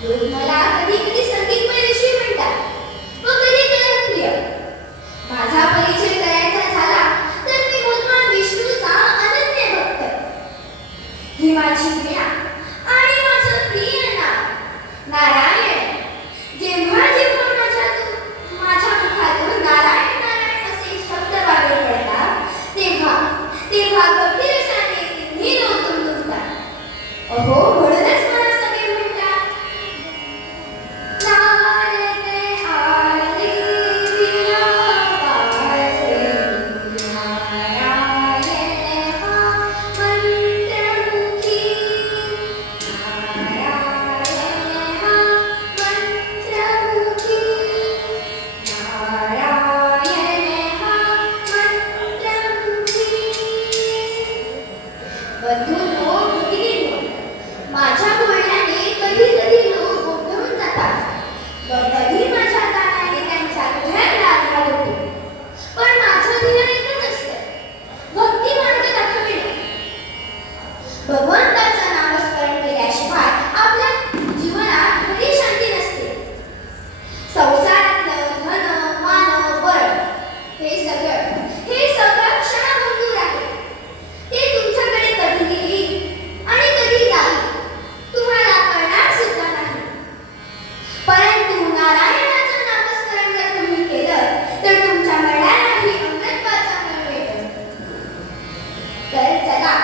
लोक मला कधी कधी संगीतमय ऋषी म्हणतात व कधी कलाप्रिय. माझा परिचय करायचा झाला तर मी भगवान विष्णूचा अनन्य भक्त. ही माझी प्रिया आणि माझं प्रिय नाव नारायण. जेव्हा जेव्हा माझ्या मुखातून नारायण नारायण असे शब्द बाहेर पडतात तेव्हा तेव्हा भक्तिरसाने तिन्ही लोक तुंबतात. अहो म्हणूनच मला सगळे म्हणतात नारद आरती विलापाचे नारायण हा मंत्रमुखी. नारायण हा मंत्रमुखी. नारायण हा मंत्रमुखी. बंधूंनो, भगिनींनो, माझ्या बोलण्याने कधी कधी लोक गोंधळून जातात व कधी माझ्या कानाने त्यांच्या हृदयात दार घालतो. पण माझं ध्येय एकच असतं, भक्ती मार्ग दाखविणे. भगवंताचं नामस्मरण केल्याशिवाय आपल्या जीवनात खरी शांती नसते. संसारातलं धन मान बळ हे सगळं क्षणभंगूर आहे. ते तुमच्याकडे कधी येईल आणि कधी जाईल तुम्हाला कळणार सुद्धा नाही. परंतु नारायणाचं नामस्मरण जर तुम्ही केलं तर तुमच्या मनालाही अमृतत्वाचं फळ मिळतं. तर चला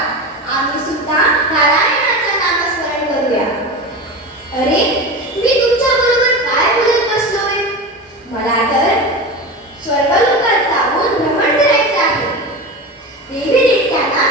आम्ही सुद्धा नारायणाचं नामस्मरण करूया. अरे मी तुमच्या बरोबर काय बोलत बसलोय? मला तर स्वर्गलोकात जाऊन भ्रमण करायचं आहे. देवी देवतांना